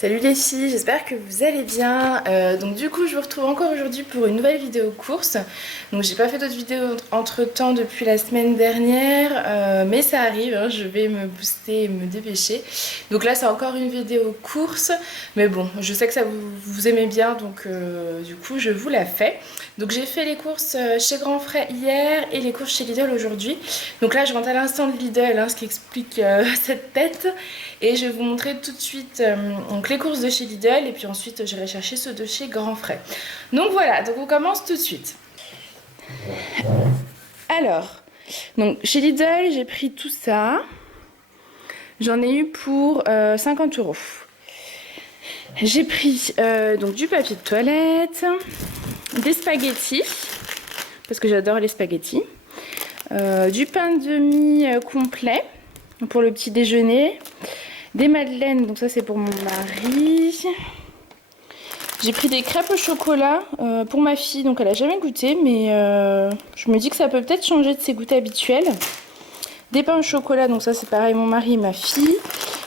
Salut les filles, j'espère que vous allez bien. Donc du coup je vous retrouve encore aujourd'hui pour une nouvelle vidéo course. Donc j'ai pas fait d'autres vidéos entre temps depuis la semaine dernière, mais ça arrive, hein, je vais me booster et me dépêcher. Donc là c'est encore une vidéo course, mais bon je sais que ça vous aimez bien, donc du coup je vous la fais. Donc j'ai fait les courses chez Grand Frais hier et les courses chez Lidl aujourd'hui. Donc là je rentre à l'instant de Lidl, hein, ce qui explique cette tête. Et je vais vous montrer tout de suite donc les courses de chez Lidl et puis ensuite j'irai chercher ceux de chez Grand Frais. Donc voilà, donc on commence tout de suite. Alors, donc chez Lidl j'ai pris tout ça. J'en ai eu pour 50 €. J'ai pris donc du papier de toilette, des spaghettis, parce que j'adore les spaghettis, du pain de mie complet pour le petit déjeuner, des madeleines, donc ça c'est pour mon mari. J'ai pris des crêpes au chocolat pour ma fille, donc elle a jamais goûté, mais je me dis que ça peut peut-être changer de ses goûts habituels. Des pains au chocolat, donc ça c'est pareil, mon mari et ma fille.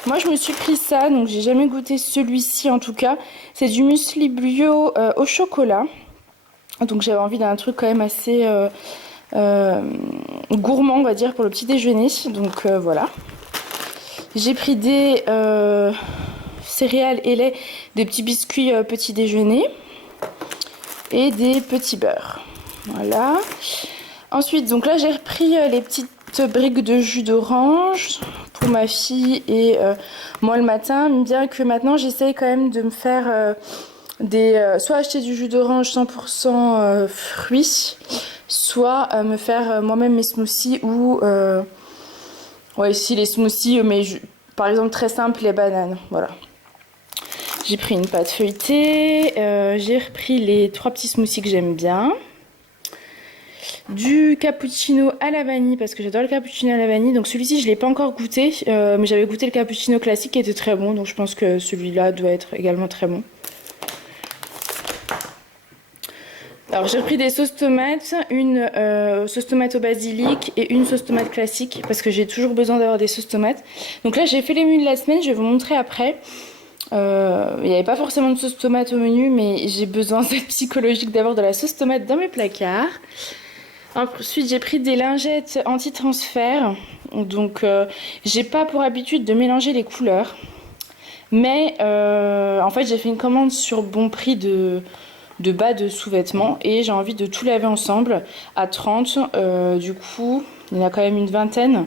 Moi je me suis pris ça, donc j'ai jamais goûté celui-ci en tout cas. C'est du muesli bio au chocolat. Donc j'avais envie d'un truc quand même assez gourmand, on va dire, pour le petit déjeuner. Donc voilà. J'ai pris des céréales et lait, des petits biscuits petit déjeuner et des petits beurres. Voilà. Ensuite, donc là j'ai repris les petites briques de jus d'orange pour ma fille et moi le matin, bien que maintenant j'essaye quand même de me faire soit acheter du jus d'orange 100% fruits, soit me faire moi-même mes smoothies ou ouais, si les smoothies, mais par exemple très simple, les bananes, voilà. J'ai pris une pâte feuilletée, j'ai repris les 3 petits smoothies que j'aime bien. Du cappuccino à la vanille, parce que j'adore le cappuccino à la vanille. Donc celui-ci, je ne l'ai pas encore goûté, mais j'avais goûté le cappuccino classique qui était très bon. Donc je pense que celui-là doit être également très bon. Alors j'ai repris des sauces tomates, une sauce tomate au basilic et une sauce tomate classique, parce que j'ai toujours besoin d'avoir des sauces tomates. Donc là j'ai fait les menus de la semaine, je vais vous montrer après. Il n'y avait pas forcément de sauce tomate au menu, mais j'ai besoin d'être psychologique d'avoir de la sauce tomate dans mes placards. Ensuite j'ai pris des lingettes anti-transfert, donc j'ai pas pour habitude de mélanger les couleurs, mais en fait j'ai fait une commande sur Bonprix de bas de sous-vêtements et j'ai envie de tout laver ensemble à 30. Du coup il y en a quand même une vingtaine.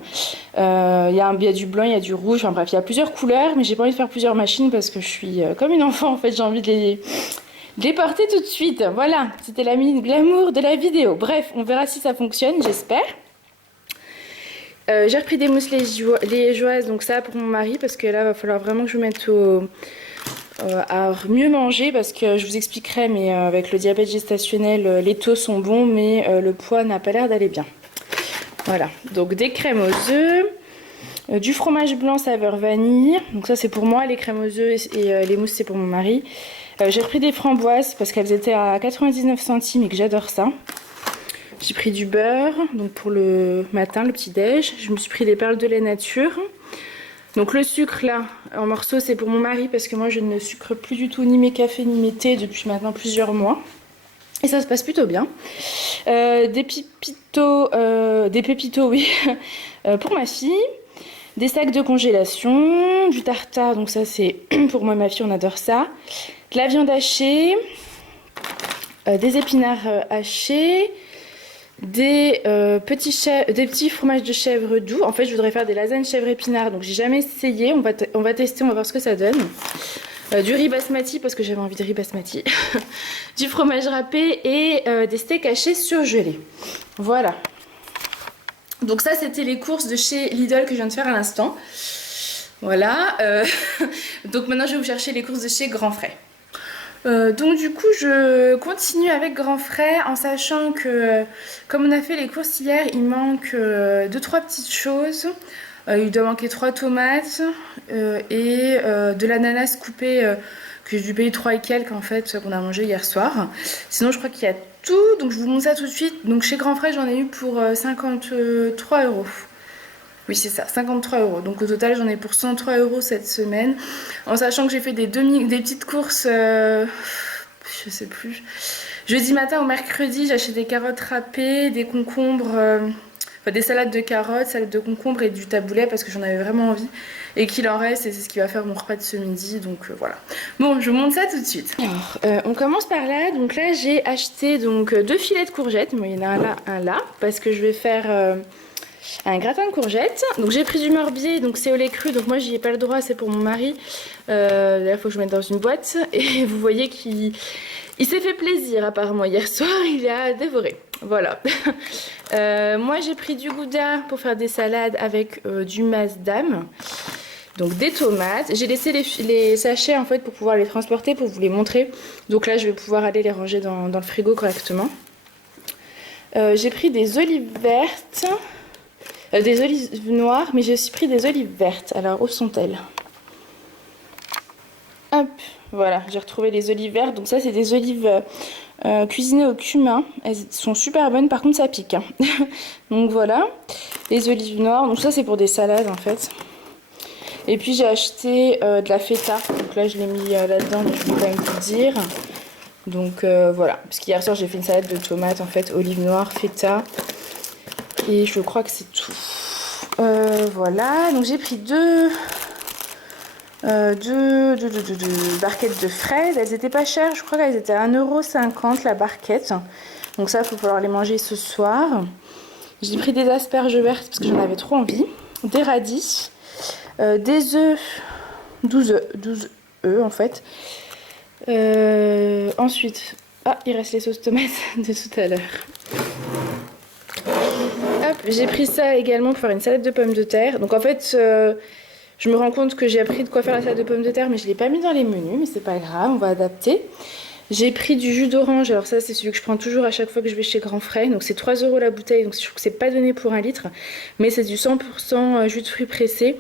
Il y a du blanc, il y a du rouge, enfin bref il y a plusieurs couleurs, mais j'ai pas envie de faire plusieurs machines parce que je suis comme une enfant en fait, j'ai envie de les porter tout de suite. Voilà, c'était la minute glamour de la vidéo. Bref, on verra si ça fonctionne, j'espère. J'ai repris des mousses liégeoises, donc ça pour mon mari, parce que là, il va falloir vraiment que je me mette à mieux manger, parce que je vous expliquerai, mais avec le diabète gestationnel, les taux sont bons, mais le poids n'a pas l'air d'aller bien. Voilà, donc des crèmes aux œufs, du fromage blanc saveur vanille, donc ça c'est pour moi, les crèmes aux œufs et les mousses c'est pour mon mari. J'ai repris des framboises parce qu'elles étaient à 99 centimes et que j'adore ça. J'ai pris du beurre, donc pour le matin, le petit déj. Je me suis pris des perles de lait nature. Donc le sucre là, en morceaux, c'est pour mon mari parce que moi je ne sucre plus du tout ni mes cafés ni mes thés depuis maintenant plusieurs mois. Et ça se passe plutôt bien. Des pépitos, oui, pour ma fille. Des sacs de congélation, du tartare, donc ça c'est pour moi et ma fille, on adore ça. De la viande hachée, des épinards hachés, des petits fromages de chèvre doux. En fait, je voudrais faire des lasagnes chèvre épinards, donc j'ai jamais essayé. On va tester, on va voir ce que ça donne. Du riz basmati, parce que j'avais envie de riz basmati. Du fromage râpé et des steaks hachés surgelés. Voilà. Donc ça, c'était les courses de chez Lidl que je viens de faire à l'instant. Voilà. Donc maintenant, je vais vous chercher les courses de chez Grand Frais. Donc du coup je continue avec Grand Frais en sachant que comme on a fait les courses hier, il manque 2-3 petites choses. Il doit manquer 3 tomates et de l'ananas coupé que j'ai dû payer 3 et quelques en fait qu'on a mangé hier soir. Sinon je crois qu'il y a tout, donc je vous montre ça tout de suite. Donc chez Grand Frais j'en ai eu pour 53 €. Oui, c'est ça, 53 euros. Donc au total, j'en ai pour 103 euros cette semaine. En sachant que j'ai fait des petites courses, je sais plus. Jeudi matin au mercredi, j'ai acheté des carottes râpées, des concombres, enfin des salades de carottes, salades de concombres et du taboulet parce que j'en avais vraiment envie. Et qu'il en reste, et c'est ce qui va faire mon repas de ce midi. Donc voilà. Bon, je vous montre ça tout de suite. Alors, on commence par là. Donc là, j'ai acheté donc 2 filets de courgettes. Bon, il y en a un là, parce que je vais faire un gratin de courgettes. Donc j'ai pris du morbier, donc c'est au lait cru, donc moi j'y ai pas le droit, c'est pour mon mari. Là il faut que je mette dans une boîte. Et vous voyez qu'il s'est fait plaisir apparemment hier soir, il a dévoré. Voilà. Moi j'ai pris du gouda pour faire des salades avec du masdam. Donc des tomates. J'ai laissé les sachets en fait pour pouvoir les transporter, pour vous les montrer. Donc là je vais pouvoir aller les ranger dans le frigo correctement. J'ai pris des olives vertes. Des olives noires, mais j'ai aussi pris des olives vertes. Alors, où sont-elles? Hop, voilà, j'ai retrouvé les olives vertes. Donc ça, c'est des olives cuisinées au cumin. Elles sont super bonnes, par contre, ça pique. Hein. Donc voilà, les olives noires. Donc ça, c'est pour des salades, en fait. Et puis, j'ai acheté de la feta. Donc là, je l'ai mis là-dedans, mais je vais quand même vous dire. Donc voilà, parce qu'hier soir, j'ai fait une salade de tomates, en fait, olives noires, feta. Et je crois que c'est tout. Voilà, donc j'ai pris deux barquettes de fraises. Elles étaient pas chères, je crois qu'elles étaient à 1,50 € la barquette. Donc ça, il faut falloir les manger ce soir. J'ai pris des asperges vertes parce que j'en avais trop envie. Des radis. Des œufs. 12 œufs en fait. Ensuite, il reste les sauces tomates de tout à l'heure. Hop, j'ai pris ça également pour faire une salade de pommes de terre. Donc en fait, je me rends compte que j'ai appris de quoi faire la salade de pommes de terre, mais je ne l'ai pas mis dans les menus, mais c'est pas grave, on va adapter. J'ai pris du jus d'orange, alors ça c'est celui que je prends toujours à chaque fois que je vais chez Grand Frais. Donc c'est 3 € la bouteille, donc je trouve que c'est pas donné pour 1 litre, mais c'est du 100% jus de fruits pressés,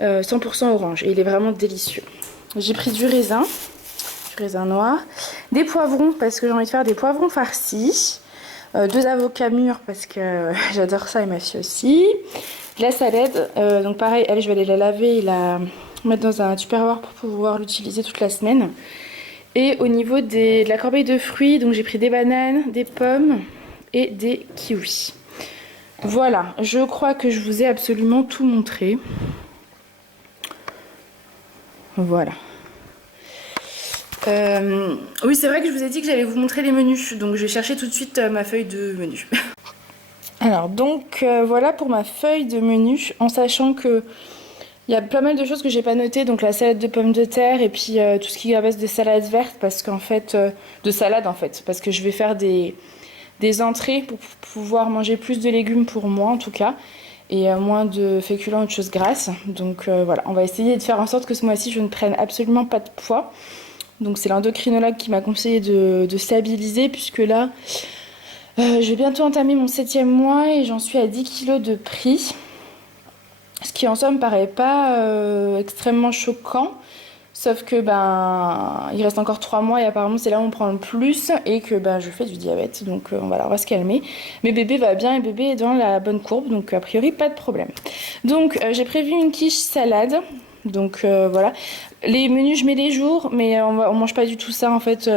100% orange, et il est vraiment délicieux. J'ai pris du raisin noir, des poivrons parce que j'ai envie de faire des poivrons farcis. 2 avocats mûrs parce que j'adore ça et ma fille aussi. De la salade, donc pareil, elle je vais aller la laver et la mettre dans un tupperware pour pouvoir l'utiliser toute la semaine. Et au niveau de la corbeille de fruits, donc j'ai pris des bananes, des pommes et des kiwis. Voilà, je crois que je vous ai absolument tout montré. Voilà. Oui, c'est vrai que je vous ai dit que j'allais vous montrer les menus, donc je vais chercher tout de suite ma feuille de menu. Alors donc voilà pour ma feuille de menu, en sachant que il y a pas mal de choses que j'ai pas notées, donc la salade de pommes de terre et puis tout ce qui est à base de salade verte, parce qu'en fait de salade en fait, parce que je vais faire des entrées pour pouvoir manger plus de légumes pour moi en tout cas, et moins de féculents ou de choses grasses. Donc voilà, on va essayer de faire en sorte que ce mois-ci je ne prenne absolument pas de poids. Donc c'est l'endocrinologue qui m'a conseillé de stabiliser, puisque là, je vais bientôt entamer mon 7e mois et j'en suis à 10 kg de pris. Ce qui en somme paraît pas extrêmement choquant, sauf que il reste encore 3 mois et apparemment c'est là où on prend le plus et que je fais du diabète, donc on va se calmer. Mais bébé va bien et bébé est dans la bonne courbe, donc a priori pas de problème. Donc j'ai prévu une quiche salade. Donc voilà, les menus je mets les jours, mais on mange pas du tout ça en fait,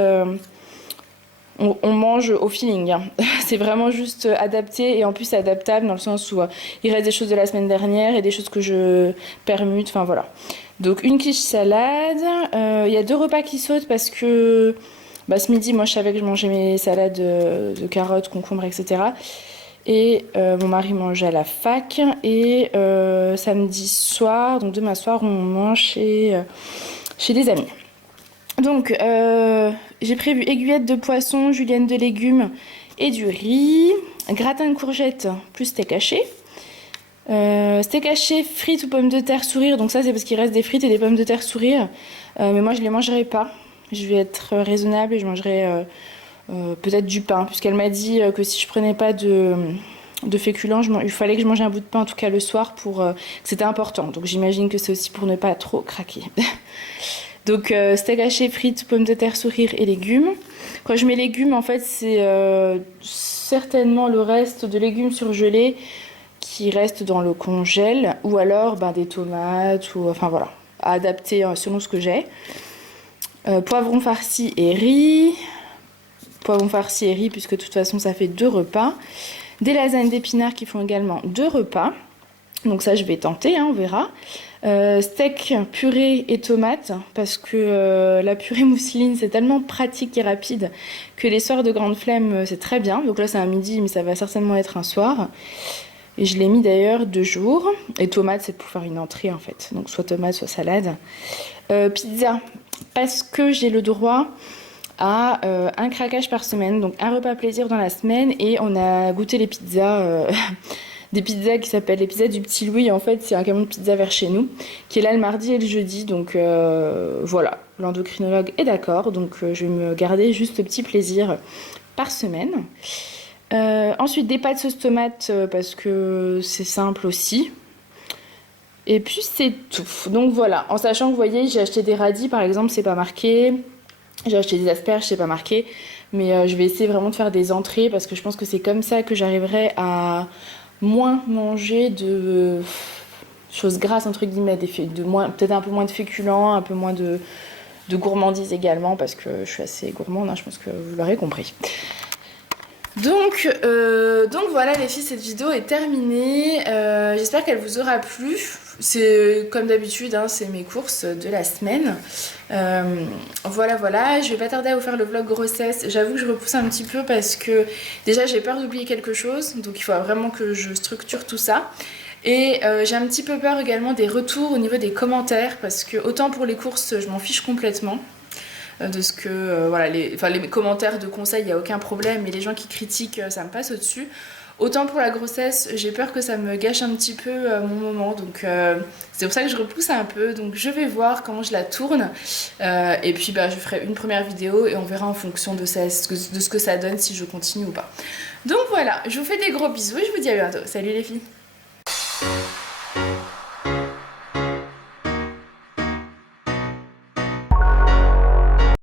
on mange au feeling, hein. C'est vraiment juste adapté, et en plus c'est adaptable dans le sens où il reste des choses de la semaine dernière et des choses que je permute, enfin voilà. Donc une quiche salade, il y a 2 repas qui sautent parce que ce midi moi je savais que je mangeais mes salades de carottes, concombres, etc. Et mon mari mange à la fac, et samedi soir, donc demain soir, on mange chez des amis. Donc j'ai prévu aiguillettes de poisson, julienne de légumes et du riz, gratin de courgettes plus steak haché. Steak haché, frites ou pommes de terre sourire, donc ça c'est parce qu'il reste des frites et des pommes de terre sourire, mais moi je les mangerai pas, je vais être raisonnable et je mangerai peut-être du pain, puisqu'elle m'a dit que si je prenais pas de féculents, il fallait que je mange un bout de pain en tout cas le soir, pour que c'était important, donc j'imagine que c'est aussi pour ne pas trop craquer. Donc steak haché, frites, pommes de terre sourire et légumes. Quand je mets légumes, en fait c'est certainement le reste de légumes surgelés qui restent dans le congèle, ou alors des tomates, ou enfin voilà, à adapter selon ce que j'ai. Poivron farci et riz. Poivron farci et riz, puisque de toute façon ça fait 2 repas. Des lasagnes d'épinards qui font également 2 repas. Donc ça je vais tenter, hein, on verra. Steak, purée et tomates, parce que la purée mousseline c'est tellement pratique et rapide que les soirs de grande flemme c'est très bien. Donc là c'est un midi, mais ça va certainement être un soir. Et je l'ai mis d'ailleurs 2 jours. Et tomates c'est pour faire une entrée en fait. Donc soit tomate, soit salade. Pizza, parce que j'ai le droit à un craquage par semaine, donc un repas plaisir dans la semaine, et on a goûté les pizzas, des pizzas qui s'appellent les pizzas du Petit Louis, en fait c'est un camion de pizza vers chez nous, qui est là le mardi et le jeudi, donc voilà, l'endocrinologue est d'accord, donc je vais me garder juste le petit plaisir par semaine. Ensuite des pâtes sauce tomate, parce que c'est simple aussi. Et puis c'est tout. Donc voilà, en sachant que vous voyez, j'ai acheté des radis par exemple, c'est pas marqué. J'ai acheté des asperges, c'est pas marqué. Mais je vais essayer vraiment de faire des entrées parce que je pense que c'est comme ça que j'arriverai à moins manger de choses grasses, entre guillemets, peut-être un peu moins de féculents, un peu moins de gourmandises également, parce que je suis assez gourmande, hein, je pense que vous l'aurez compris. Donc voilà les filles, cette vidéo est terminée. J'espère qu'elle vous aura plu. C'est comme d'habitude, hein, c'est mes courses de la semaine. Voilà, je vais pas tarder à vous faire le vlog grossesse. J'avoue que je repousse un petit peu parce que déjà j'ai peur d'oublier quelque chose, donc il faut vraiment que je structure tout ça. Et j'ai un petit peu peur également des retours au niveau des commentaires, parce que autant pour les courses je m'en fiche complètement de ce que voilà, les commentaires de conseils, il n'y a aucun problème, mais les gens qui critiquent, ça me passe au-dessus. Autant pour la grossesse, j'ai peur que ça me gâche un petit peu mon moment, donc c'est pour ça que je repousse un peu. Donc je vais voir comment je la tourne, et puis je ferai une première vidéo et on verra en fonction de ce que ça donne, si je continue ou pas. Donc voilà, je vous fais des gros bisous et je vous dis à bientôt. Salut les filles!